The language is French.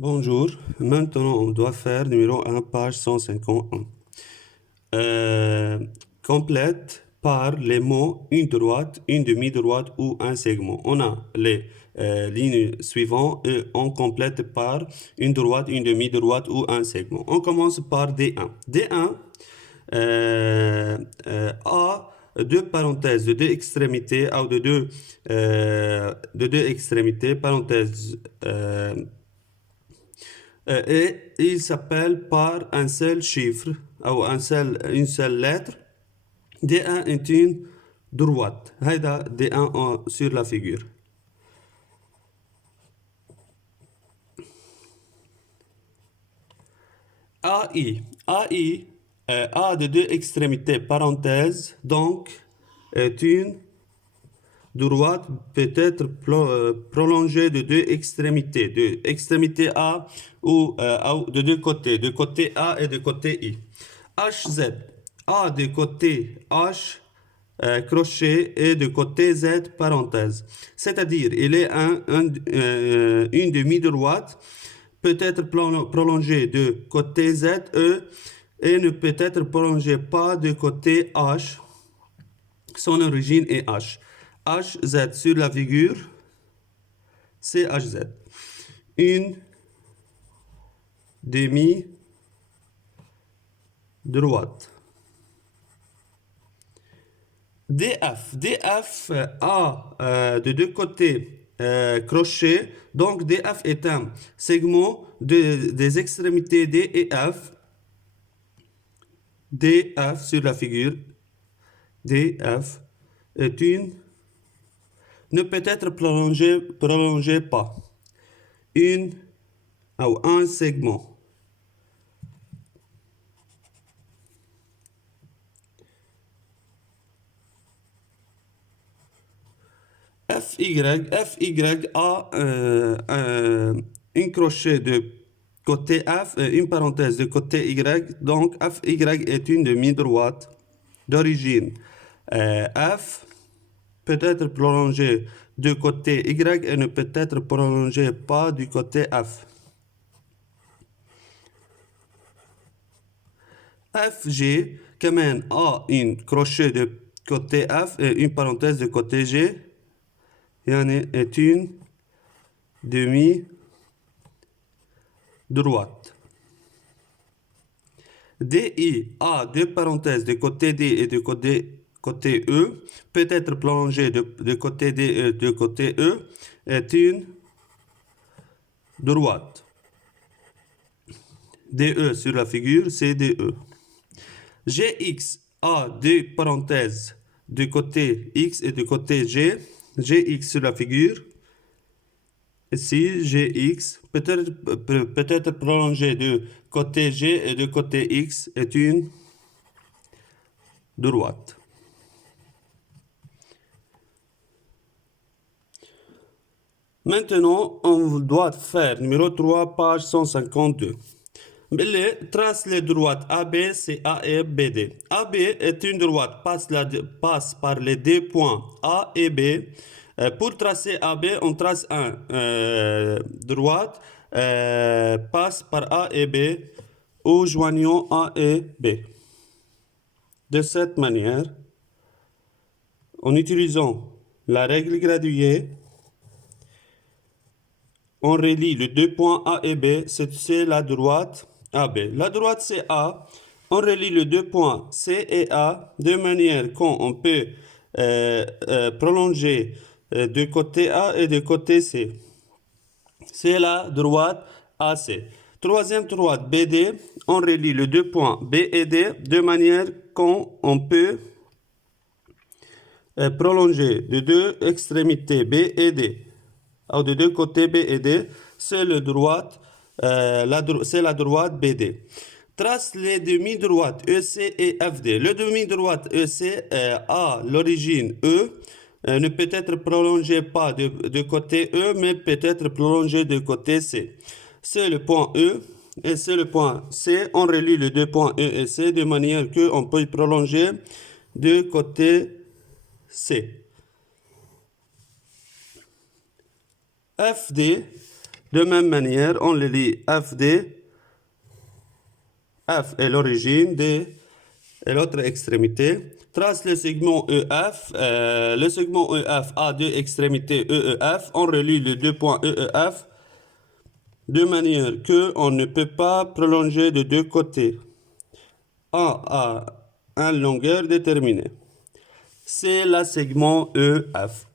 Bonjour, maintenant on doit faire numéro 1, page 151. Complète par les mots une droite, une demi-droite ou un segment. On a les lignes suivantes et on complète par une droite, une demi-droite ou un segment. On commence par D1. D1 a deux parenthèses de deux extrémités ou de deux extrémités, parenthèses et il s'appelle par un seul chiffre ou une seule lettre. D1 est une droite. هيدا D1 sur la figure. AI. AI a de deux extrémités, parenthèse, donc est une droite peut être prolongée de deux extrémités, de extrémité A ou de deux côtés, de côté A et de côté I. HZ A de côté H crochet et de côté Z parenthèse. C'est-à-dire, il est une demi-droite peut être prolongée de côté Z et ne peut être prolongée pas de côté H. Son origine est H. HZ sur la figure, c'est HZ. Une demi-droite. DF. DF a de deux côtés crochet. Donc DF est un segment des extrémités D et F. DF sur la figure. DF est une ne peut être prolongé pas. Une ou un segment. FY a un crochet de côté F, une parenthèse de côté Y, donc FY est une demi-droite d'origine F, peut être prolongée de côté Y et ne peut être prolongée pas du côté F. FG, كمان a un crochet de côté F et une parenthèse de côté G. Yani est une demi-droite. DI a deux parenthèses de côté D et de côté E, peut être prolongé de côté D et de côté E, est une droite. DE sur la figure, c'est DE. GX a deux parenthèses de côté X et de côté G. GX sur la figure. Ici, GX peut être prolongé de côté G et de côté X est une droite. Maintenant, on doit faire numéro 3, page 152. Trace les droites AB, CA et BD. AB est une droite, passe par les deux points A et B. Pour tracer AB, on trace un droite, passe par A et B, ou joignant A et B. De cette manière, en utilisant la règle graduée, on relie les deux points A et B, c'est la droite AB. La droite CA, on relie les deux points C et A de manière qu'on peut prolonger de côté A et de côté C. C'est la droite AC. Troisième droite BD, on relie les deux points B et D de manière qu'on peut prolonger de deux extrémités B et D. Ou de deux côtés B et D, c'est la droite BD. Trace les demi-droites EC et FD. Le demi-droite EC a l'origine E, ne peut être prolongé pas de côté E, mais peut être prolongé de côté C. C'est le point E et c'est le point C. On relie les deux points E et C de manière qu'on peut prolonger de côté C. FD De même manière, on le lit FD. F est l'origine, D est l'autre extrémité. Trace le segment EF. Le segment EF a deux extrémités EEF. On relie les deux points EEF de manière que on ne peut pas prolonger de deux côtés. A a une longueur déterminée. C'est le segment EF.